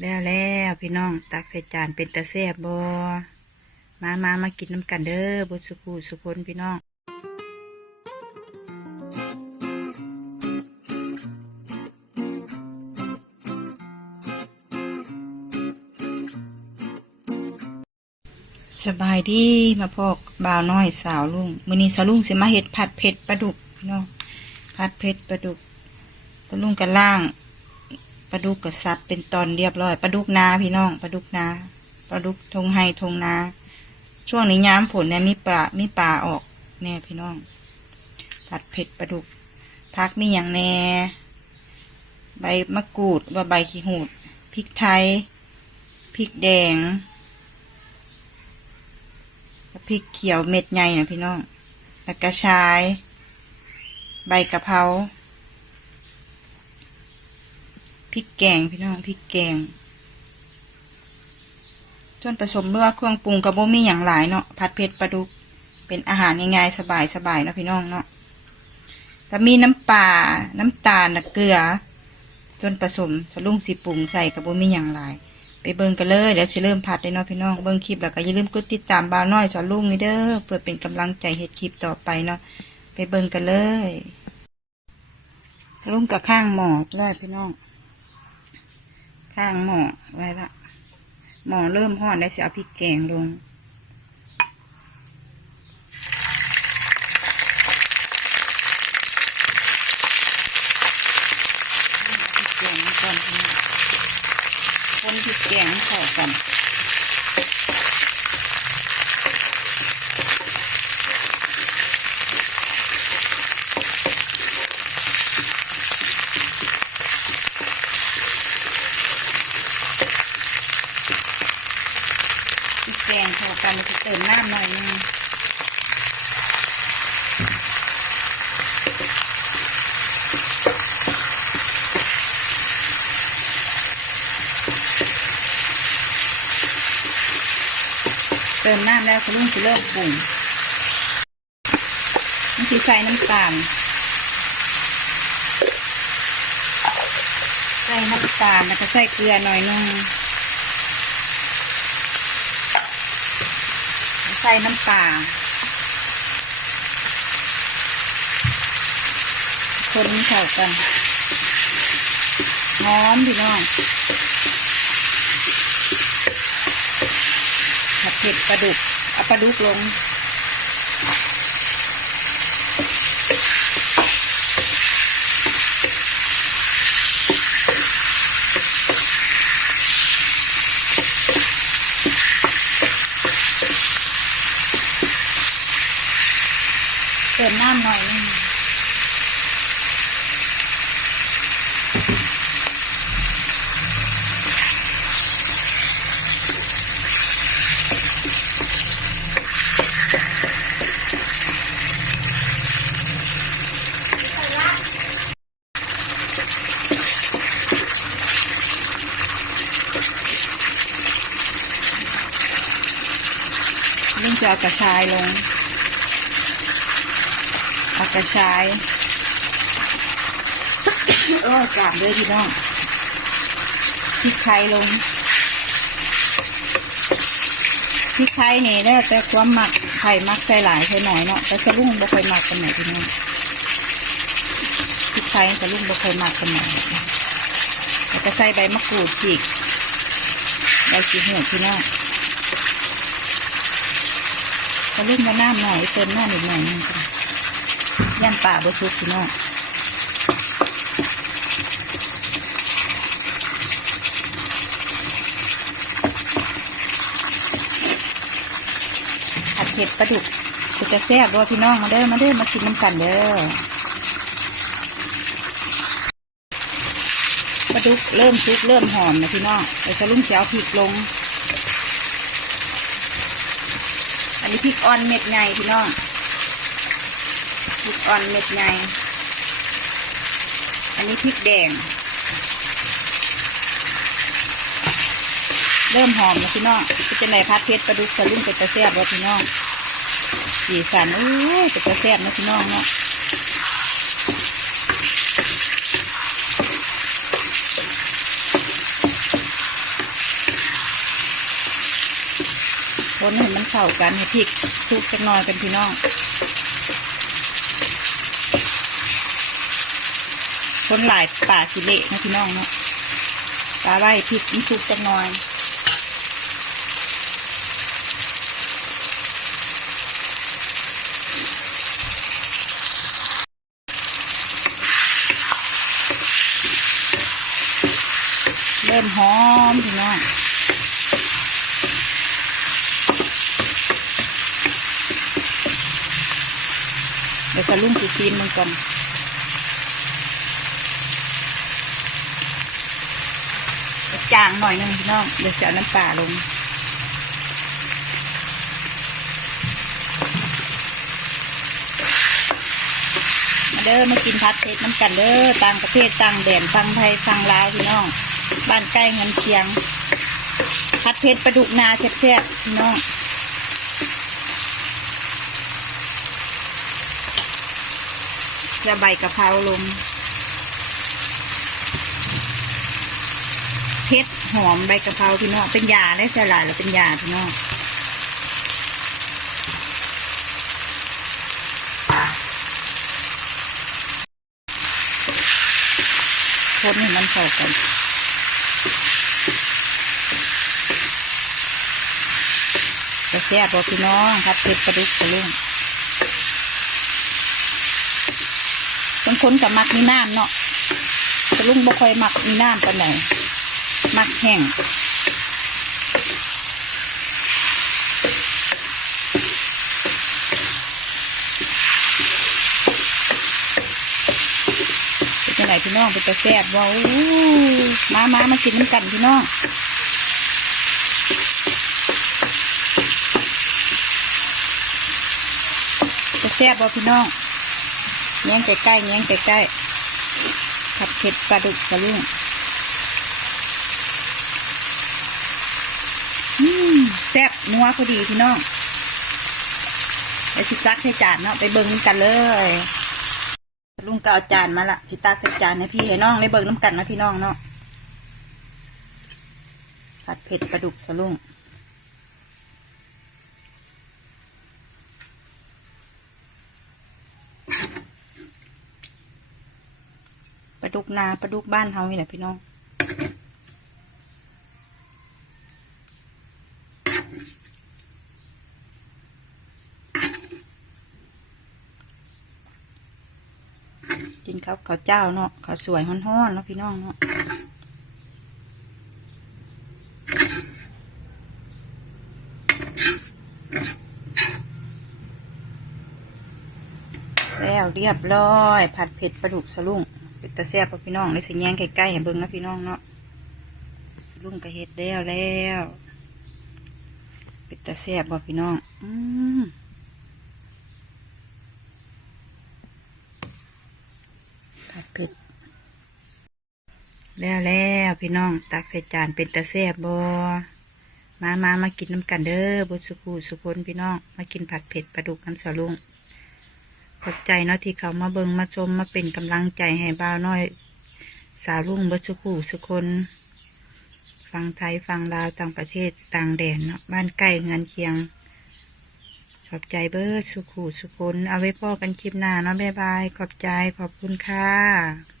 แล้วแล้วพี่น้องตักใส่จานเป็นตะแซบบอมามามากินน้ำกันเด้อบุสุกูสุพนพี่น้องสบายดีมาพอกบ่าวน้อยสาวลุงมือนี้สาวลุงสิมาเฮ็ดผัดเผ็ดปลาดุกพี่น้องผัดเผ็ดปลาดุกสาวลุงกันล่าง ปลาดุกกับซับเป็นตอนเรียบร้อยปลาดุกนาพี่น้องปลาดุกนาปลาดุกทงไฮทงนา ช่วงนี้ย้ำฝนเนี่ยมีปลามีปลาออกแน่พี่น้อง ผัดเผ็ดปลาดุกพักมีอย่างแน่ ใบมะกรูดว่าใบขี้หูดพริกไทยพริกแดงพริกเขียวเม็ดใหญ่นะพี่น้องแล้วกระชาย ใบกะเพรา พริกแกงพี่น้องพริกแกงจนผสมเลือกเครื่องปรุงกระโบมีอย่างหลายเนาะผัดเผ็ดปลาดุกเป็นอาหารง่ายๆสบายๆเนาะพี่น้องเนาะแต่มีน้ำปลาน้ำตาลเกลือจนผสมสลุงสีปรุงใส่กระโบมีอย่างหลาย ไปเบิ่งกันเลยเดี๋ยวสิเริ่มผัดเลยเนาะพี่น้องเบิ่งคลิปแล้วก็อย่าลืมกดติดตามบ่าวน้อยสลุงนี่เด้อเพื่อเป็นกำลังใจเฮ็ดคลิปต่อไปเนาะไปเบิ่งกันเลยสลุงกับข้างหม้อเลยพี่น้อง ข้างหม้อไว้ละหม้อเริ่มห้อนได้เสิเอาพริกแกงลงพริกแกงก่อนคนพริกแกงเข้ากันพริกแกันจะเติมน้ำหน่อยนึงเติมน้ำแล้วคุณลุงจะเริ่มปรุงนี่คือใส่น้ำตาลใส่น้ำตาลแล้วก็ใส่เกลือหน่อยนึง ส่น้ำปลาคนเข้ากันหอมพี่น้องผัดเผ็ดปลาดุกเอาปลาดุกลง เติมน้ำหน่อยนึงเริ่มจะเอากระชายลง เอากระชายเออกาบด้วยพี่น้องพริกไทยลงพริกไทยนี่แล้วแต่ความหมักไข่มักใส่หลายใส่หน่อยเนาะแต่สลุ่งบ่ค่อยหมักกันไหนพี่น้องพริกไทยสลุ่งบ่ค่อยหมักกันไหนแล้วก็ใส่ใบมะกรูดฉีกใบจีหัวพี่น้องสลุงมาน้ำหน่อยเติมน้ำอีกหน่อยหนึงค่ะ ย่างป่าบสุกพี่น้องผัดเผ็ดปลาดุกจะจะแซ่บด้วยพี่น้องมาเด้อมาเด้อมากินน้ำกันเด้อปลาดุกเริ่มซุกเริ่มหอมนะพี่น้องเดี๋ยวจะลุ่มเสียวพริกลง อันนี้พริกอ่อนเม็ดใหญ่พี่น้อง ริกอ่อนเม็ดใหญ่ อันนี้พริกแดง เริ่มหอมแล้วพี่น้องก็จะไหนพัดเพชรประดุกสลุ่มเป็นตะแซ่บแล้วพี่น้องสีสันอู้เป็กระแซ่บนะพี่น้องเนาะคนเห็นมันเข้ากันให้พริกซุปจักหน่อยเป็นพี่น้อง คนหลายป่าสิเละนะพี่น้องเนาะปลาไว้พริกมันซุกจักหน่อยเริ่มหอมพี่น้องเดี๋ยวจะลุ่มสีซีมันก่อน จางหน่อยนึงพี่น้องเดี๋ยวจะเอาน้ำปลาลงมาเด้อมากินพัดเพชรน้ำกันเด้อต่างประเทศต่างแดนฟังไทยฟังลาวพี่น้อง บ้านใกล้เงินเชียง พัดเพชรปลาดุกนาแซ่บๆพี่น้องจะใบกะเพราลง เพชรหอมใบกะเพราพี่น้องเป็นยาได้สลายแล้วเป็นยาพี่น้องคนให้มันเข้ากันจะแซ่บบ่พี่น้องครับเผ็ดปลาดุกกระลุงบางคนกับมักมีน้ำเนาะกระลุงบ่ค่อยมักมีน้ำปานไหน มักแห้งเป็นจังไหนพี่น้องเป็นตะแซ่บบ่อู้มามามากินน้ำกันพี่น้องจะแซ่บบ่พี่น้องเงี้ยงใกล้ๆเงี้ยงใกล้ๆผัดเผ็ดปลาดุกกระลุงอืม แซ่บนัวพอดีพี่น้องไปสิตักให้จานเนาะไปเบิ่งน้ำกันเลย ลุงก็เอาจานมาละสิตักใส่จานให้พี่ให้น้องได้เบิ่งน้ำกันนะพี่น้องเนาะผัดเผ็ดปลาดุกสลุงปลาดุกนาปลาดุกบ้านเฮานี่แหละพี่น้อง ขาวข้าวเจ้าเนาะข้าวสวยฮ้อนๆเนาะพี่น้องเนาะแล้วเรียบร้อย ผัดเผ็ดปลาดุกสลุงเป็นตะแซ่บกับพี่น้องเลยสิแยงใกล้ๆให้เบิ่งนะพี่น้องเนาะลุงก็เฮ็ดแล้วแล้วเป็นตะแซ่บบ่พี่น้อง อืม ผัดเผ็ดแล้วแล้วพี่น้องตักใส่จานเป็นตะแซ่บบ่มามามากินน้ำกันเด้อบุสุกูสุพนพี่น้อง มากินผัดเผ็ดปลาดุกน้ำสลุงขอบใจเนาะที่เขามาเบิงมาชมมาเป็นกำลังใจให้บ่าวน้อย สาวรุ่งบิดสุขูสุคนฟังไทยฟังลาวต่างประเทศต่างแดนเนาะบ้านใกล้เงินเคียง ขอบใจเบิดสุขูสุคนเอาไว้พ่อกันคลิปหน้าเนาะบ๊ายบาย ขอบใจขอบคุณค่ะ